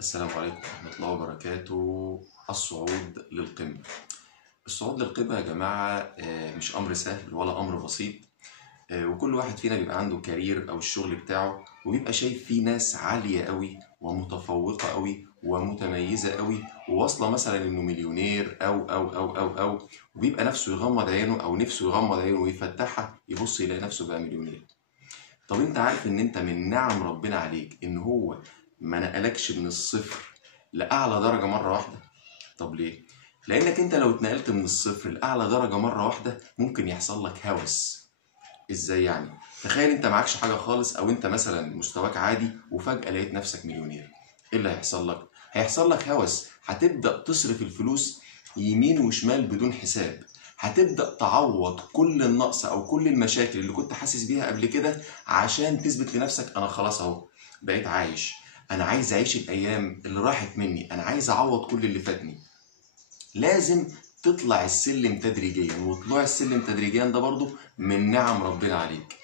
السلام عليكم ورحمة الله وبركاته. الصعود للقمة. الصعود للقمة يا جماعة مش أمر سهل ولا أمر بسيط. وكل واحد فينا بيبقى عنده كارير أو الشغل بتاعه، وبيبقى شايف فيه ناس عالية قوي ومتفوقة قوي ومتميزة قوي وواصلة مثلا إنه مليونير أو وبيبقى نفسه يغمض عينه أو نفسه يغمض عينه ويفتحها يبص يلاقي نفسه بقى مليونير. طب أنت عارف إن أنت من نعم ربنا عليك إن هو ما نقلكش من الصفر لأعلى درجة مرة واحدة؟ طب ليه؟ لأنك أنت لو اتنقلت من الصفر لأعلى درجة مرة واحدة ممكن يحصل لك هوس. إزاي يعني؟ تخيل أنت معكش حاجة خالص، أو أنت مثلا مستواك عادي وفجأة لقيت نفسك مليونير. إيه اللي هيحصل لك؟ هيحصل لك هوس، هتبدأ تصرف الفلوس يمين وشمال بدون حساب. هتبدأ تعوض كل النقص أو كل المشاكل اللي كنت حاسس بيها قبل كده عشان تثبت لنفسك أنا خلاص أهو بقيت عايش. أنا عايز أعيش الأيام اللي راحت مني، أنا عايز أعوض كل اللي فاتني. لازم تطلع السلم تدريجيا، وطلوع السلم تدريجيا ده برضو من نعم ربنا عليك.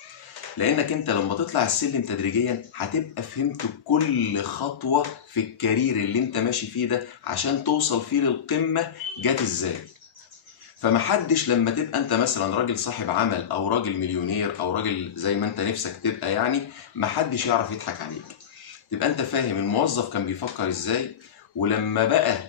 لانك انت لما تطلع السلم تدريجيا هتبقى فهمت كل خطوة في الكارير اللي انت ماشي فيه ده عشان توصل فيه للقمة جات ازاي. فمحدش لما تبقى انت مثلا راجل صاحب عمل او راجل مليونير او راجل زي ما انت نفسك تبقى، يعني محدش يعرف يضحك عليك. تبقى انت فاهم الموظف كان بيفكر ازاي، ولما بقى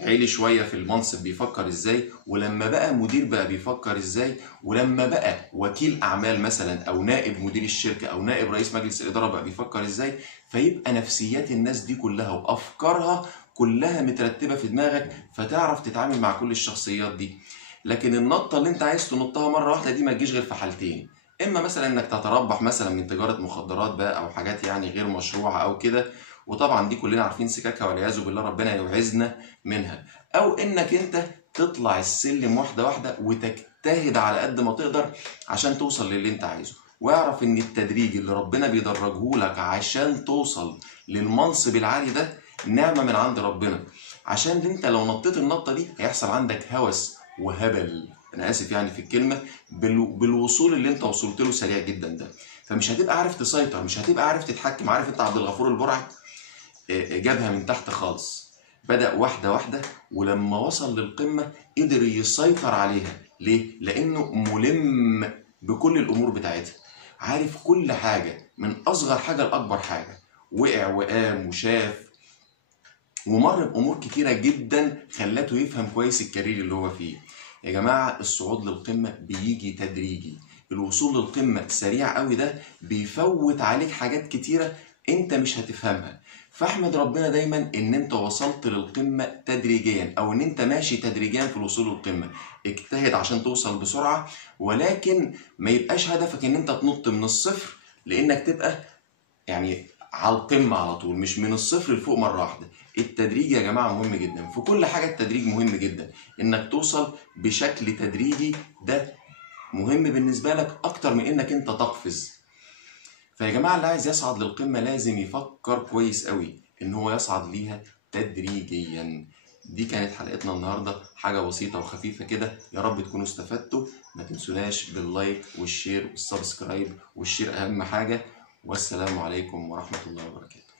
عالي شوية في المنصب بيفكر ازاي، ولما بقى مدير بقى بيفكر ازاي، ولما بقى وكيل اعمال مثلا او نائب مدير الشركة او نائب رئيس مجلس الادارة بقى بيفكر ازاي. فيبقى نفسيات الناس دي كلها وافكارها كلها مترتبة في دماغك، فتعرف تتعامل مع كل الشخصيات دي. لكن النطة اللي انت عايز تنطها مرة واحدة دي ما تجيش غير في حالتين: اما مثلا انك تتربح مثلا من تجارة مخدرات بقى او حاجات يعني غير مشروعة او كده، وطبعا دي كلنا عارفين سكاكها والعياذ بالله ربنا يعيذنا منها. او انك انت تطلع السلم واحده واحده وتجتهد على قد ما تقدر عشان توصل للي انت عايزه. واعرف ان التدريج اللي ربنا بيدرجه لك عشان توصل للمنصب العالي ده نعمه من عند ربنا، عشان انت لو نطيت النطه دي هيحصل عندك هوس وهبل، انا اسف يعني في الكلمه، بالوصول اللي انت وصلت له سريع جدا ده. فمش هتبقى عارف تسيطر، مش هتبقى عارف تتحكم. عارف انت عبد الغفور البرعي جابها من تحت خالص، بدأ واحدة واحدة، ولما وصل للقمة قدر يسيطر عليها. ليه؟ لأنه ملم بكل الأمور بتاعتها، عارف كل حاجة من أصغر حاجة لأكبر حاجة. وقع وقام وشاف ومر بأمور كتيرة جدا خلته يفهم كويس الكارير اللي هو فيه. يا جماعة الصعود للقمة بيجي تدريجي. الوصول للقمة سريع قوي ده بيفوت عليك حاجات كتيرة انت مش هتفهمها. فاحمد ربنا دايما ان انت وصلت للقمة تدريجيا، او ان انت ماشي تدريجيا في الوصول للقمة. اجتهد عشان توصل بسرعة، ولكن ما يبقاش هدفك ان انت تنط من الصفر لانك تبقى يعني على القمة على طول، مش من الصفر لفوق مرة واحدة. التدريج يا جماعة مهم جدا في كل حاجة، التدريج مهم جدا. انك توصل بشكل تدريجي ده مهم بالنسبة لك اكتر من انك انت تقفز. فيا جماعة اللي عايز يصعد للقمة لازم يفكر كويس قوي ان هو يصعد ليها تدريجيا. دي كانت حلقتنا النهاردة، حاجة بسيطة وخفيفة كده، يا رب تكونوا استفدتوا. ما تنسوناش باللايك والشير والسبسكرايب، والشير اهم حاجة. والسلام عليكم ورحمة الله وبركاته.